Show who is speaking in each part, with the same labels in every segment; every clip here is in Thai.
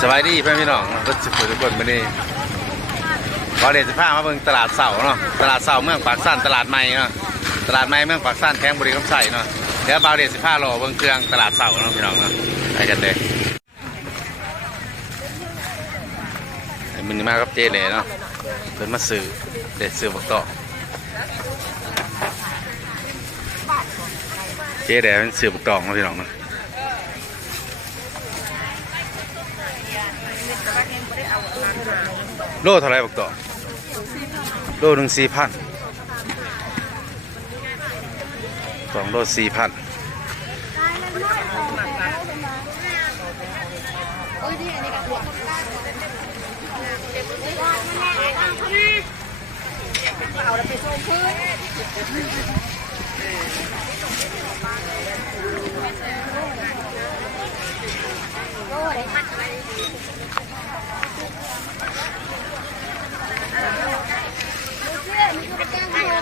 Speaker 1: สบายดีเพื่อนพี่น้องรถสุขุทุกคนมานี่ขอเดชผ้ามาเบิ่งตลาดเสาเนาะตลาดเสาเมืองปากสั้นตลาดใหม่เนาะตลาดใหม่เมืองปากสั้นแข้งบุรีคำใส่เนาะเดี๋ยวบาวเดชสิผ้ารอเบิ่งเครื่องตลาดเสาเนาะพี่น้องเนาะไปกันเลยมันมากับเจเลยเนาะเพิ่นมาซื้อเด็ดซื้อบักต่อเจเดเป็นซื้อบักตองเนาะพี่น้องเนาะ โลเท่าไรบอกต่อโลหนึ่งสี่พันสองโลสี่พัน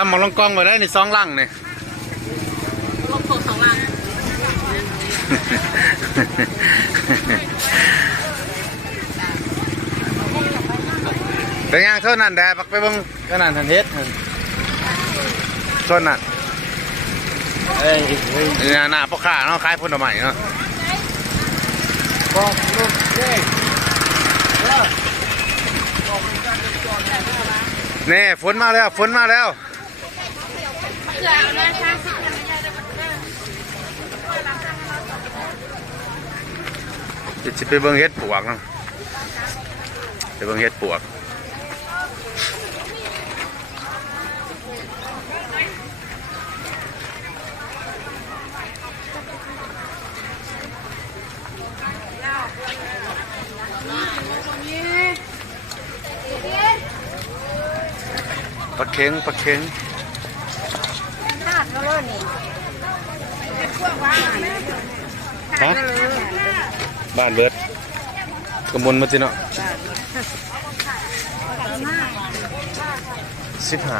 Speaker 1: ซ้ำมองลงกล้องไปแล้วนี่สองลังนี่
Speaker 2: ลงโถสองลัง
Speaker 1: เป็นไงเท่านั้นแดปักไปเบิ่งเท่านั้นทันเฮ็ดเท่านั้นเอ้ยนี่หน้าพ่อค้าเนาะขายผลไม้เนาะ
Speaker 3: บอกลูกเด็ก
Speaker 1: นี่ฝนมาแล้วฝนมาแล้ว
Speaker 2: เผื่อเอาหน้าชาสิ
Speaker 1: จะสิไปเบิ่งเฮ็ดปวกเนาะไปเบิ่งเฮ็ดปวกปลาเค็งปลาเค็ง
Speaker 2: ขาดแล้วเลยนี่
Speaker 1: ฮะบ้านเบิดกำมลมาจิเนาะสิบห้า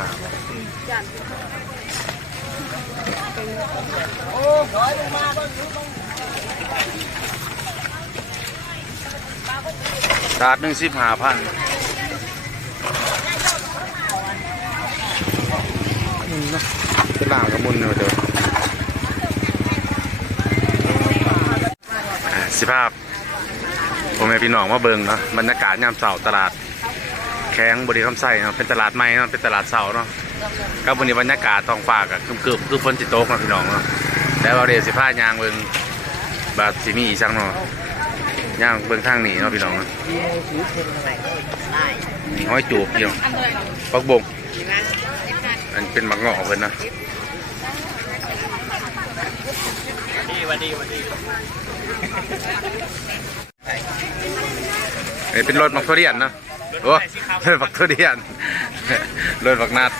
Speaker 1: ถาดหนึ่งสิบห้าพันเป็นหลางกระมุนเนอะเดี๋ยว อ่า สิภาพผมแม่พี่น้องมาเบิงเนาะบรรยากาศยามเสาร์ตลาด แข้งบริคำไส้เนาะเป็นตลาดใหม่เนาะเป็นตลาดเสาร์เนาะก็วันนี้บรรยากาศทองฟ้าก็คึมๆคือฝนจิตตกเนาะพี่น้องเนาะแล้วเราเดียวสิพายางเบิงบาดสิมีอีสังเนาะย่างเบิ่งทางหนีเนาะพี่น้องเนาะนี่ห้อยจูบพี่น้องปักบงอันเป็นมักงาะเพิ่นนะ
Speaker 3: ดีวันดีวันดี
Speaker 1: นี่เป็นรถมักทุเรียนเนาะโอ้รถมักทุเรียนรถมักนัด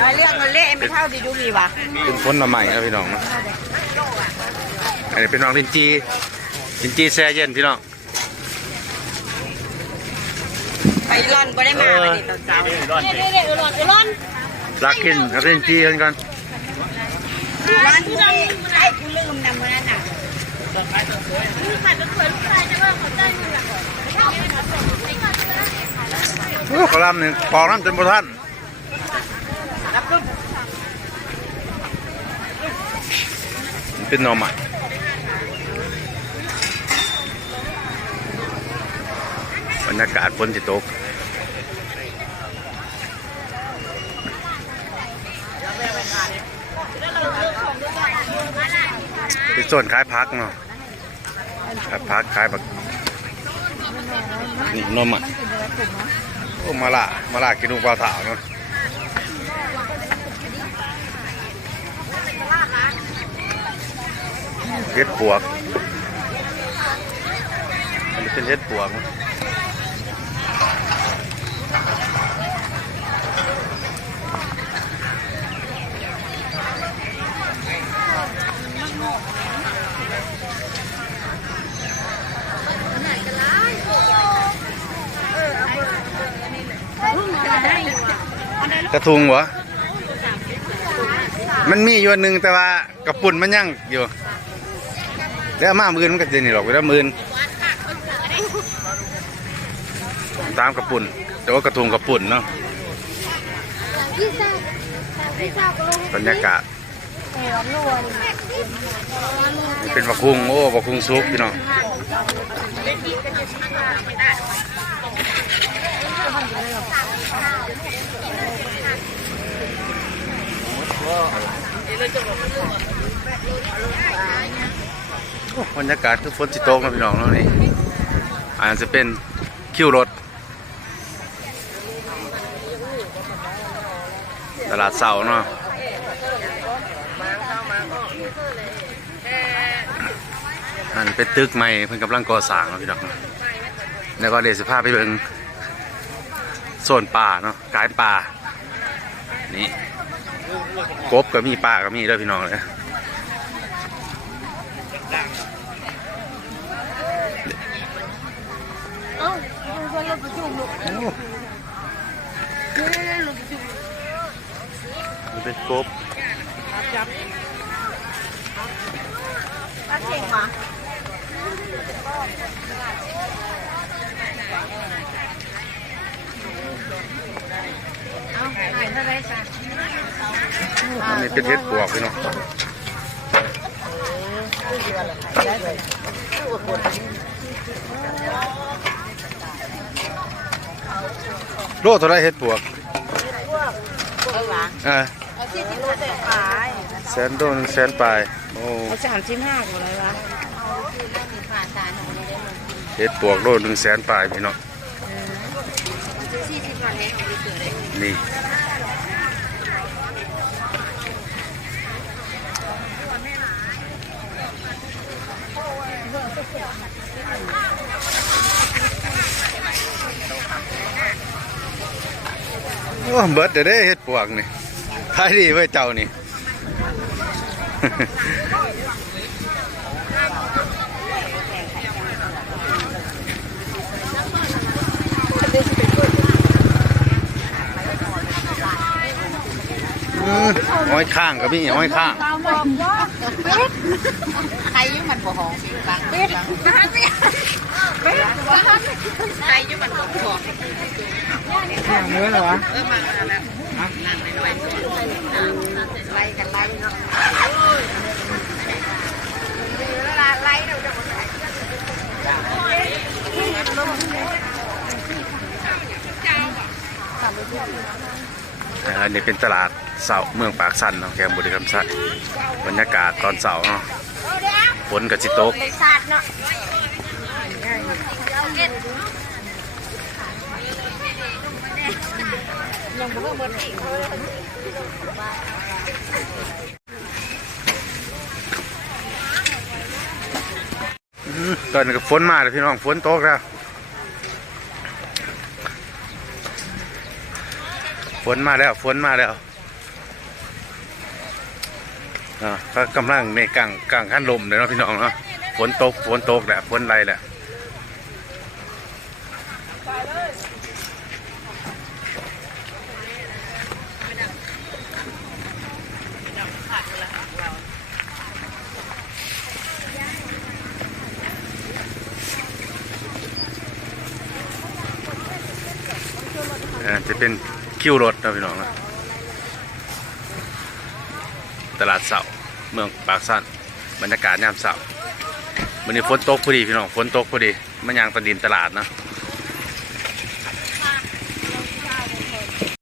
Speaker 2: น้อยเรื่องเงินเละไม่เท่าดีดูดีว่ะ
Speaker 1: เป็นพ้นมาใหม่ครับพี่น้องเนาะอันนี้เป็นน้องลินจีลินจีแช่เย็นพี่น้อง
Speaker 2: ไปร่อนบ่ได้มาไปดิตอนเช้า
Speaker 3: ร้อน
Speaker 2: เด็ดเด็ดร่อนร่อน
Speaker 1: รักกินกับลินจีกันกัน
Speaker 2: ร้านที่เราไอ้กูลืมนำมานั่นน่ะคือขัดเป็นเผื่อลูกชายจะว่าเขาได้มือหลัก
Speaker 1: โอ้กระลำหนึ่งปอกน้ำจนบ่ทันมันเป็นนอใหม่บรรยากาศฝนจิตก ส่วนขายพักเนาะขายพักขายแบบนี่นมอะโอ้มาละมาละกินลูกปลาถาวเนาะเห็ดปวกอันนี้เป็นเห็ดปวกมั้ กระทุงวะมันมีอยู่อันหนึ่งแต่ว่ากระปุ่นมันยังอยู่ แล้วเอามามือนมันก็จะนี่หรอกเวลามือนตามกระปุ่นแต่ว่ากระทุงกระปุ่นเนาะ
Speaker 2: พี่ซ่าพี่ซ่าก็ลง
Speaker 1: บรรยากาศ
Speaker 2: เออรัวดิ
Speaker 1: นี่เป็นบักคุงโอ้บักคุงซุปพี่น้องโอ้ บรรยากาศคือฝนสิตกนะพี่น้องเนาะนี่อาจจะเป็นคิวรถ ตลาดเสาเนาะอันเป็นตึกใหม่เพิ่นกำลังก่อสร้างเนาะพี่น้องแล้วก็เดี๋ยวสิพาไปเบิ่งโซนป่าเนาะกายป่านี่ กบก็มีป่าก็มีเด้อพี่น้องเลย
Speaker 2: เดูคนรถประชุมลูกเร็วๆรถประชุม
Speaker 1: มันเป็นกบ
Speaker 2: ป้าเก่งวะเอาไหนเท่าไรจ้ะ
Speaker 1: อันนี้เป็นเห็ดปวกพี่น้องโลเท่าไรเห็ดปวก
Speaker 2: เอาหวาน
Speaker 1: เออ
Speaker 2: เอาที่ที่ตัวแต่ขาย
Speaker 1: แสนโดนแสนปลายโอ้
Speaker 2: เอาสามชิ้นห้าก่อนเลยวะเอาที่เรื่องมีผ่านตาหนูไม่ได้ลงทุน
Speaker 1: เห็ดปวกโลหนึ่งแสนปลายพี่น้อง
Speaker 2: ซื้อสี่สิบบาเองเอาไปเกิดเลย
Speaker 1: นี่โอ้เบิดเด้เฮ็ดปวกนี่ขายดีเว้เจ้านี่ อืมอ้อยข้างก็มีอ้อยข้าง
Speaker 2: ตามบอกว่าเป็ดใครยุ่งมันบ่หองกังเป็ดนะเป็ดเป็ดว่าใครยุ่งมันบ่หอง
Speaker 3: เนื้อเหรอวะ
Speaker 2: เออมาแล้วนั่งไปด้วยไล่กันไล่เนาะไล่เราจะ
Speaker 1: อ่าอันนี้เป็นตลาด เสาเมืองปากสันเนาะแกมบุรีคำสันบรรยากาศตอนเสาร์เนาะฝนกับจิตก
Speaker 2: เลยสาดเนาะยังบ่เบิ่งเบิ่งอีก
Speaker 1: อืมตอนนี้ก็ฝนมาแล้วพี่น้องฝนตกแล้วฝนมาแล้วฝนมาแล้ว ก็กำลังในกลางกลางขั้นลมเลยเนาะพี่น้องเนาะฝนตกฝนตกแหละฝนไรแหละจะเป็นคิวรถเนาะพี่น้องเนาะ ตลาดเสาเมืองปากสันบรรยากาศยามเสาร์วันนี้ฝนตกพอดีพี่น้องฝนตกพอดีมันยางตะดินตลาดนะ